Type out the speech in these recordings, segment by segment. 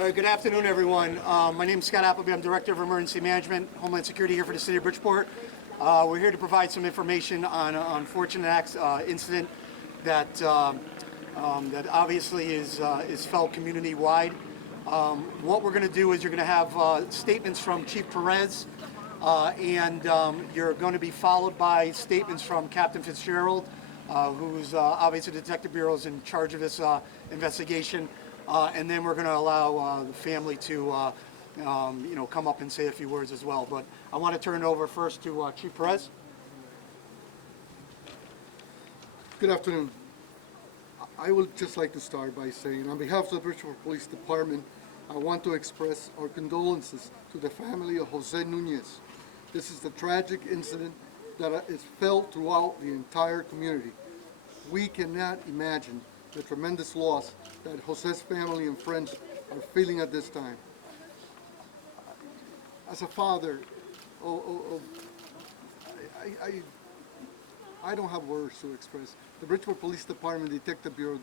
Good afternoon, everyone. My name is Scott Appleby. I'm Director of Emergency Management, Homeland Security here for the City of Bridgeport. We're here to provide some information on an unfortunate incident that that obviously is felt community-wide. What we're going to do is you're going to have statements from Chief Perez, and you're going to be followed by statements from Captain Fitzgerald, who's obviously the Detective Bureau is in charge of this investigation. And then we're going to allow the family to, come up and say a few words as well. But I want to turn it over first to Chief Perez. Good afternoon. I would just like to start by saying, on behalf of the Bridgeport Police Department, I want to express our condolences to the family of Jose Nunez. This is the tragic incident that is felt throughout the entire community. We cannot imagine the tremendous loss that Jose's family and friends are feeling at this time. As a father, I don't have words to express. The Bridgeport Police Department Detective Bureau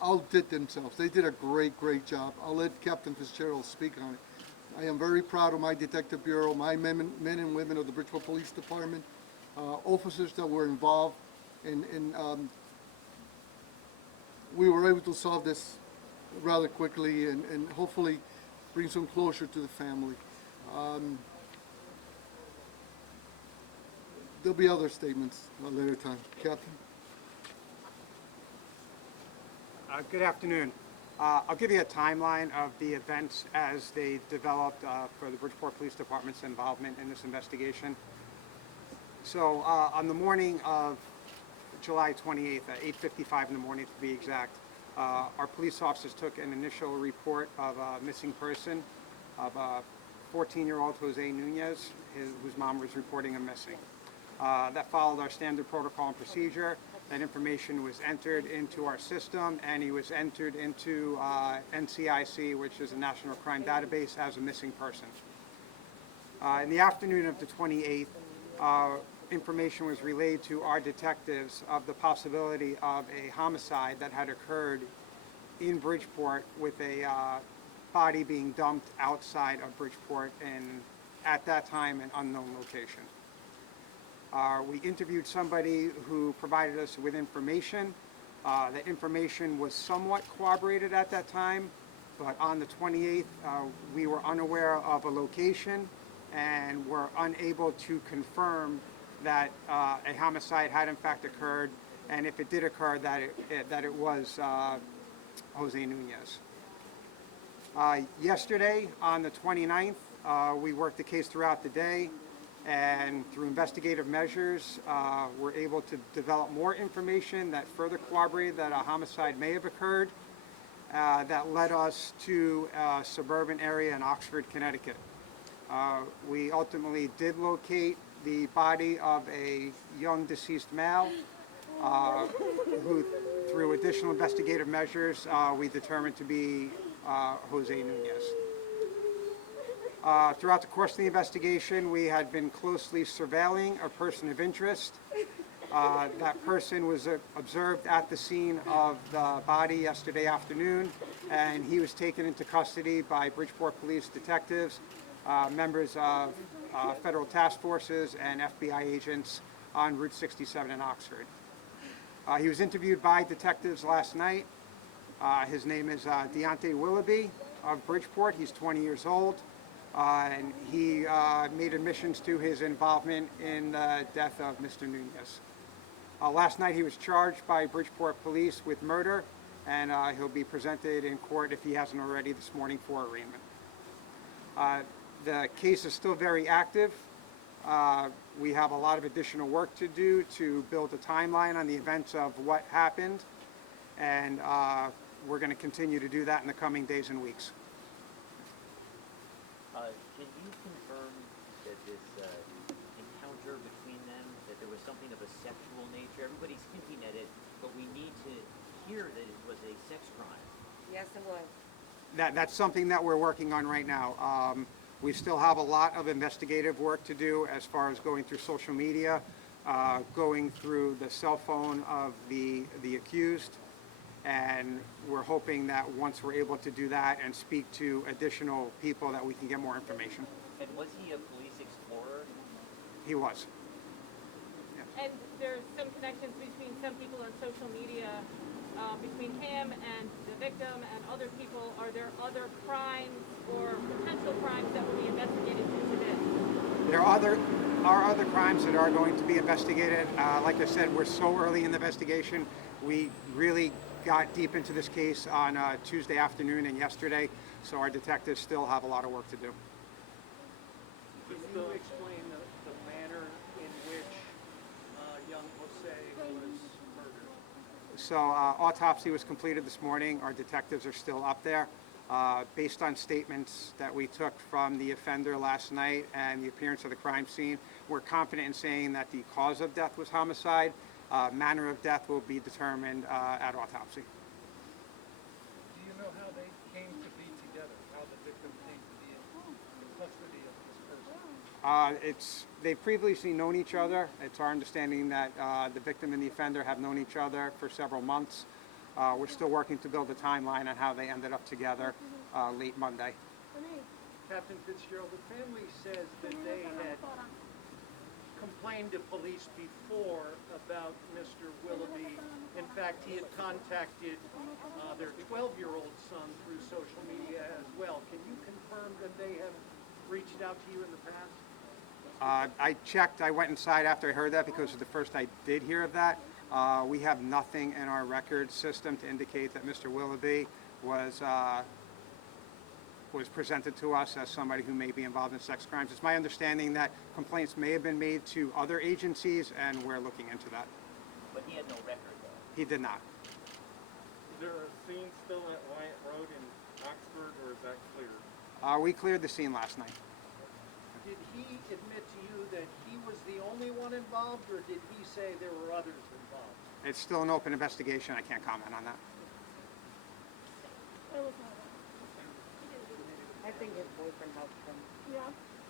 outdid themselves. They did a great job. I'll let Captain Fitzgerald speak on it. I am very proud of my Detective Bureau, my men and women of the Bridgeport Police Department, officers that were involved, and we were able to solve this rather quickly and hopefully bring some closure to the family. There'll be other statements at a later time. Captain? Good afternoon. I'll give you a timeline of the events as they developed for the Bridgeport Police Department's involvement in this investigation. So on the morning of July 28th at 8:55 in the morning to be exact, our police officers took an initial report of a missing person of a 14-year-old Jose Nunez, whose mom was reporting him missing. That followed our standard protocol and procedure. That information was entered into our system, and he was entered into NCIC, which is a National Crime Database, as a missing person. In the afternoon of the 28th, information was relayed to our detectives of the possibility of a homicide that had occurred in Bridgeport, with a body being dumped outside of Bridgeport in, at that time, an unknown location. We interviewed somebody who provided us with information. That information was somewhat corroborated at that time, but on the 28th, we were unaware of a location and were unable to confirm that a homicide had in fact occurred, and if it did occur, that it was Jose Nunez. Yesterday, on the 29th, we worked the case throughout the day, and through investigative measures, we're able to develop more information that further corroborated that a homicide may have occurred. That led us to a suburban area in Oxford, Connecticut. We ultimately did locate the body of a young deceased male, who, through additional investigative measures, we determined to be Jose Nunez. Throughout the course of the investigation, we had been closely surveilling a person of interest. That person was observed at the scene of the body yesterday afternoon, and he was taken into custody by Bridgeport Police detectives, members of federal task forces, and FBI agents on Route 67 in Oxford. He was interviewed by detectives last night. His name is Diante Willoughby of Bridgeport. He's 20 years old. And he made admissions to his involvement in the death of Mr. Nunez. Last night he was charged by Bridgeport Police with murder, and he'll be presented in court, if he hasn't already, this morning for arraignment. The case is still very active. We have a lot of additional work to do to build a timeline on the events of what happened, and we're going to continue to do that in the coming days and weeks. Can you confirm that this encounter between them, that there was something of a sexual nature? Everybody's hinting at it, but we need to hear that it was a sex crime. Yes, it was. That's something that we're working on right now. We still have a lot of investigative work to do as far as going through social media, going through the cell phone of the accused, and we're hoping that once we're able to do that and speak to additional people, that we can get more information. And was he a police explorer? He was. And there's some connections between some people on social media, between him and the victim and other people. Are there other crimes or potential crimes that will be investigated into this? There are other crimes that are going to be investigated. Like I said, we're so early in the investigation. We really got deep into this case on Tuesday afternoon and yesterday, so our detectives still have a lot of work to do. Can you explain the manner in which young Jose was murdered? So autopsy was completed this morning. Our detectives are still up there. Based on statements that we took from the offender last night and the appearance of the crime scene, we're confident in saying that the cause of death was homicide. Manner of death will be determined at autopsy. Do you know how they came to be together? How the victim came to be in custody of this person? They've previously known each other. It's our understanding that the victim and the offender have known each other for several months. We're still working to build a timeline on how they ended up together late Monday. Captain Fitzgerald, the family says that they had complained to police before about Mr. Willoughby. In fact, he had contacted their 12-year-old son through social media as well. Can you confirm that they have reached out to you in the past? I checked. I went inside after I heard that because it was the first I did hear of that. We have nothing in our record system to indicate that Mr. Willoughby was presented to us as somebody who may be involved in sex crimes. It's my understanding that complaints may have been made to other agencies, and we're looking into that. But he had no record though. He did not. Is there a scene still at Wyatt Road in Oxford, or is that cleared? We cleared the scene last night. Did he admit to you that he was the only one involved, or did he say there were others involved? It's still an open investigation. I can't comment on that. I think his boyfriend helped him. Yeah,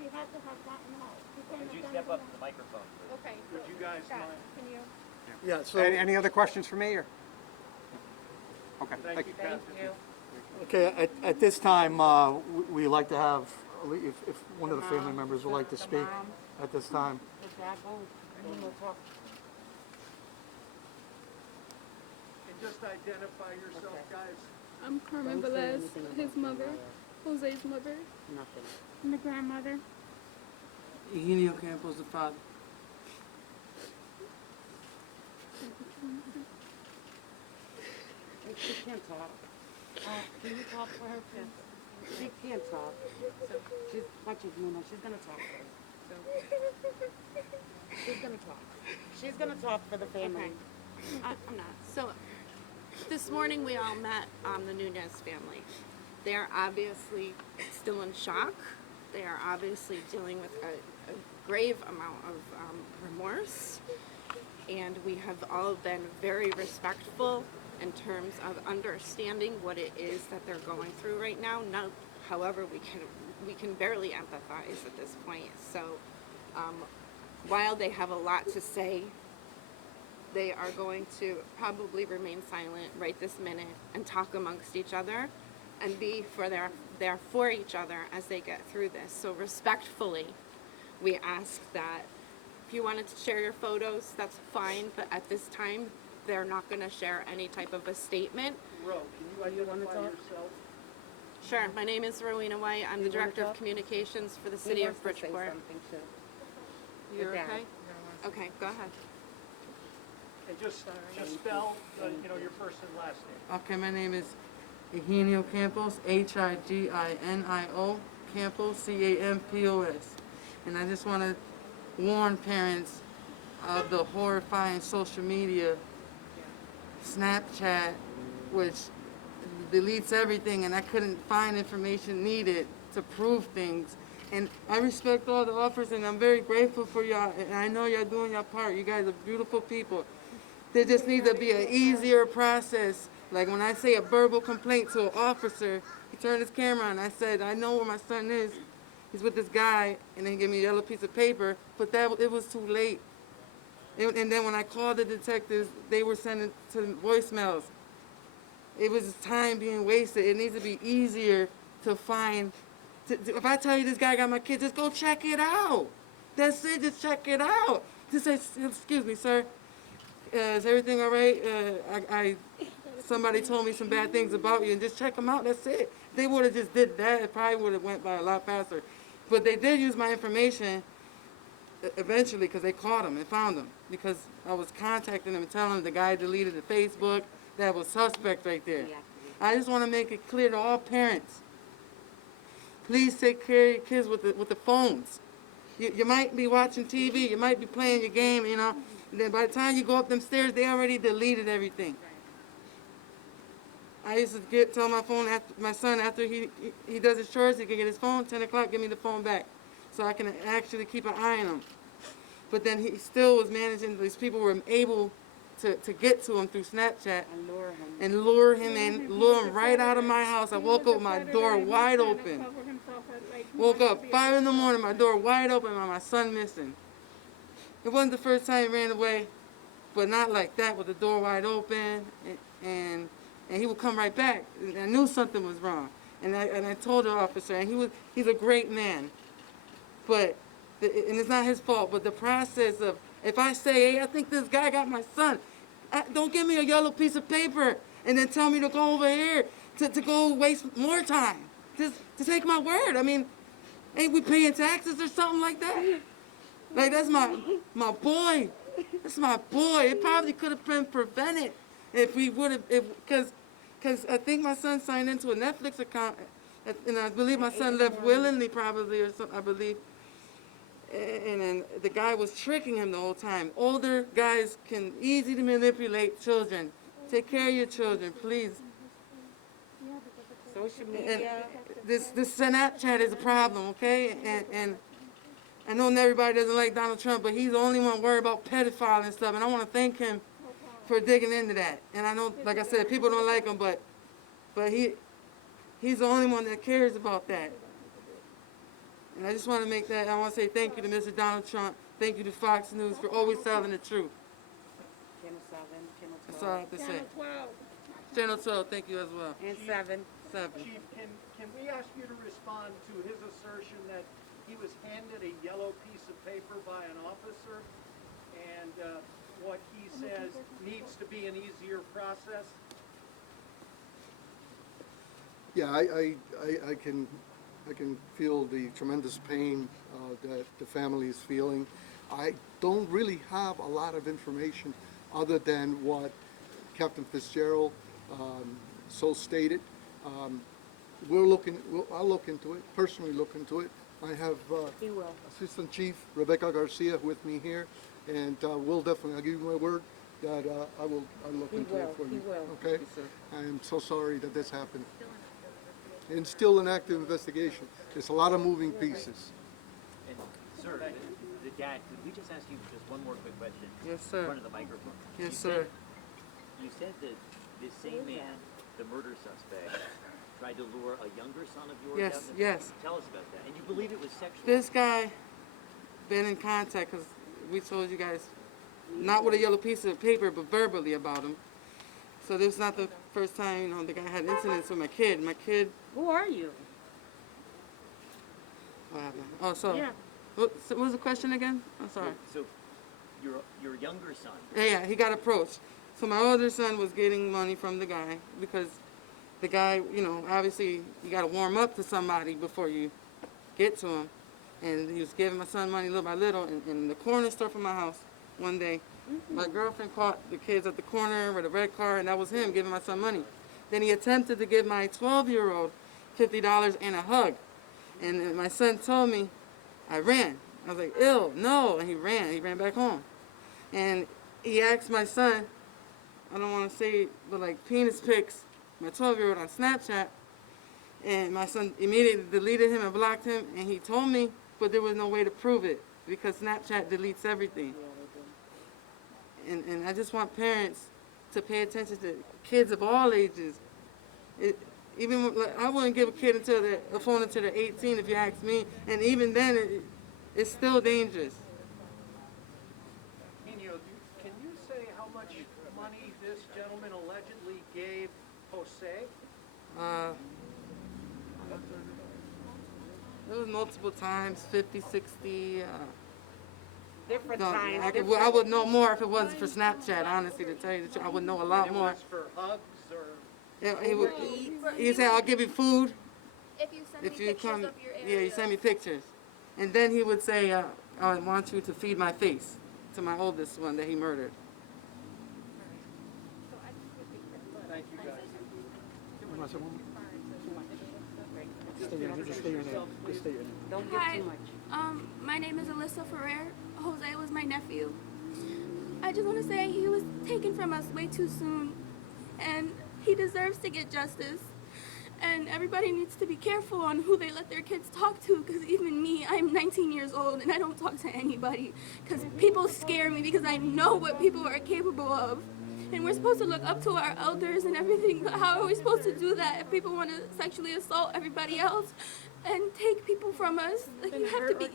we had to have that in the house. Could you step up to the microphone, please? Okay. Would you guys Scott, mind? can you? Yeah, so, Any other questions for me? Or? Okay. Thank you, Thank Captain. you. okay, at this time, we like to have, if one of the family members would like to speak at this time. The dad won't, and he will talk. And just identify yourself, guys. I'm Carmen Don't say Velez, anything about his mother, Jose's mother. Nothing. And the grandmother. Eugenio Campos, the father. She can't talk. Can you talk for her, too? She can't talk. So she's watching Nuna. She's gonna talk for her. So she's gonna talk. She's gonna talk for the family. I'm not. So this morning we all met the Nunez family. They are obviously still in shock. They are obviously dealing with a grave amount of remorse. And we have all been very respectful in terms of understanding what it is that they're going through right now. However, we can barely empathize at this point. So while they have a lot to say, they are going to probably remain silent right this minute and talk amongst each other and be there for each other as they get through this. So respectfully, we ask that if you wanted to share your photos, that's fine, but at this time, they're not going to share any type of a statement. Ro, can you identify yourself? Sure, my name is Rowena White. I'm the You wanna Director of talk? Communications for the He City of wants to say Bridgeport. something, too. You're Your dad. okay? Okay, go ahead. And just spell, your first and last name. Okay, my name is Eugenio Campos, Higinio, Campos, Campos. And I just want to warn parents of the horrifying social media, Snapchat, which deletes everything, and I couldn't find information needed to prove things. And I respect all the offers, and I'm very grateful for y'all, and I know y'all doing your part. You guys are beautiful people. There just needs to be an easier process. Like when I say a verbal complaint to an officer, he turned his camera on. I said, I know where my son is. He's with this guy, and then he gave me a yellow piece of paper, but it was too late. And then when I called the detectives, they were sending to voicemails. It was time being wasted. It needs to be easier to find. If I tell you this guy got my kid, just go check it out. That's it, just check it out. Just say, excuse me, sir, is everything all right? Somebody told me some bad things about you, and just check them out, that's it. If they would have just did that, it probably would have went by a lot faster. But they did use my information eventually because they caught him and found him because I was contacting them and telling them the guy deleted the Facebook. That was suspect right there. I just want to make it clear to all parents. Please take care of your kids with the phones. You might be watching TV, you might be playing your game, you know. And then by the time you go up them stairs, they already deleted everything. I used to tell my son after he does his chores, he can get his phone, 10 o'clock, give me the phone back. So I can actually keep an eye on him. But then he still was managing, these people were able to get to him through Snapchat and lure him right out of my house. I woke up with my door wide open. Woke up 5 in the morning, my door wide open, and my son missing. It wasn't the first time he ran away, but not like that with the door wide open, and he would come right back. And I knew something was wrong, and I told the officer, and he's a great man, but and it's not his fault. But the process of if I say, hey, I think this guy got my son, don't give me a yellow piece of paper and then tell me to go over here to go waste more time. Just to take my word. I mean, ain't we paying taxes or something like that? Like, that's my boy. That's my boy. It probably could have been prevented if we would have, because I think my son signed into a Netflix account, and I believe my son left willingly probably, or something, I believe. And then the guy was tricking him the whole time. Older guys can easily manipulate children. Take care of your children, please. Social media. This Snapchat is a problem, okay? And I know everybody doesn't like Donald Trump, but he's the only one worried about pedophile and stuff, and I want to thank him for digging into that. And I know, like I said, people don't like him, but he's the only one that cares about that. And I just want to make that, I want to say thank you to Mr. Donald Trump. Thank you to Fox News for always telling the truth. Channel 7, Channel 12. That's all I have to say. Channel 12, thank you as well. And 7. Chief, can we ask you to respond to his assertion that he was handed a yellow piece of paper by an officer, and what he says needs to be an easier process? Yeah, I can feel the tremendous pain that the family is feeling. I don't really have a lot of information other than what Captain Fitzgerald so stated. I'll look into it, personally look into it. I have He will. Assistant Chief Rebecca Garcia with me here, and we'll definitely, I'll give you my word that I'll look into it for you. He will. Okay? I'm so sorry that this happened. And still an active investigation. There's a lot of moving pieces. And, sir, the dad, could we just ask you just one more quick question? Yes, sir. In front of the microphone. Yes, sir. You said that this same man, the murder suspect, tried to lure a younger son of yours Yes, out? yes. Tell us about that. And you believe it was sexual? This guy been in contact, because we told you guys, not with a yellow piece of paper, but verbally about him. So this is not the first time, you know, the guy had incidents with my kid. My kid, Who are you? what happened? Oh, so, Yeah. what was the question again? I'm sorry. So, your younger son, Yeah, he got approached. So my older son was getting money from the guy because the guy, you know, obviously you got to warm up to somebody before you get to him. And he was giving my son money little by little in the corner store from my house one day. My girlfriend caught the kids at the corner with a red car, and that was him giving my son money. Then he attempted to give my 12-year-old $50 and a hug. And then my son told me, I ran. I was like, ew, no. And he ran back home. And he asked my son, I don't want to say it, but like penis pics, my 12-year-old on Snapchat. And my son immediately deleted him and blocked him. And he told me, but there was no way to prove it because Snapchat deletes everything. And I just want parents to pay attention to kids of all ages. I wouldn't give a phone until they're 18 if you ask me. And even then, it's still dangerous. Nino, much money this gentleman allegedly gave Jose? It was multiple times, 50, 60. Different No, times. I would know more if it wasn't for Snapchat, honestly, to tell you the truth. I would know a lot It more. was for hugs or? Yeah, he said, I'll give you food If you send if me you pictures come. of your Yeah, area. you send me pictures. And then he would say, I want you to feed my face to my oldest one that he murdered. Thank you, guys. Don't give Hi, too much. my name is Alyssa Ferrer. Jose was my nephew. I just want to say he was taken from us way too soon, and he deserves to get justice. And everybody needs to be careful on who they let their kids talk to, because even me, I'm 19 years old and I don't talk to anybody, because people scare me because I know what people are capable of. And we're supposed to look up to our elders and everything, but how are we supposed to do that if people want to sexually assault everybody else and take people from us? Like,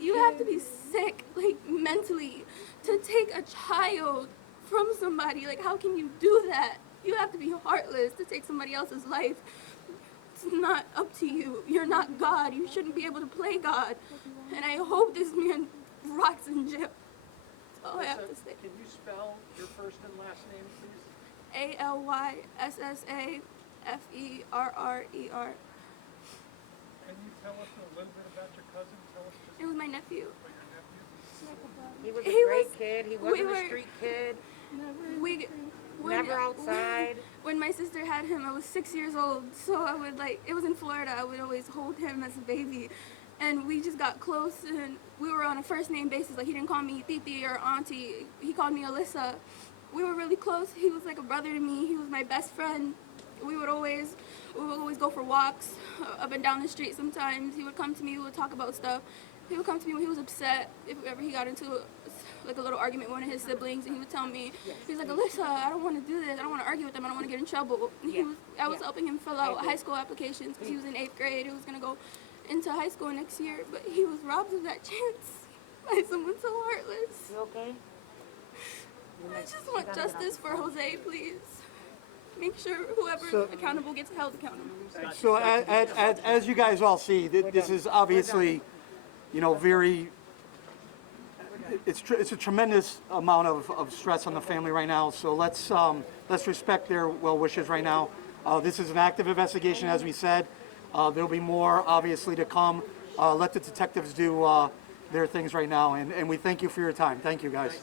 you have to be sick, like, mentally, to take a child from somebody. Like, how can you do that? You have to be heartless to take somebody else's life. It's not up to you. You're not God. You shouldn't be able to play God. And I hope this man rots in jail. That's all I have to say. Can you spell your first and last name, please? ALYSSAFERRER. Can you tell us a little bit about your cousin? Tell us just It was my nephew. about your nephew. He was He a great was- kid. He we wasn't were- a street kid. Never outside. When my sister had him, I was 6 years old, so I would it was in Florida, I would always hold him as a baby. And we just got close, and we were on a first name basis. Like, he didn't call me Titi or Auntie, he called me Alyssa. We were really close. He was like a brother to me. He was my best friend. We would always go for walks up and down the street sometimes. He would come to me, we would talk about stuff. He would come to me when he was upset, if ever he got into a little argument with one of his siblings, and he would tell me, he's like, Alyssa, I don't want to do this. I don't want to argue with them. I don't want to get in trouble. And I was helping him fill out high school applications because he was in 8th grade. He was going to go into high school next year, but he was robbed of that chance by someone so heartless. You okay? I just want justice for Jose, please. Make sure whoever's accountable gets held accountable. So as you guys all see, this is obviously, very, it's a tremendous amount of stress on the family right now. So let's respect their well wishes right now. This is an active investigation, as we said. There'll be more, obviously, to come. Let the detectives do their things right now. And we thank you for your time. Thank you, guys.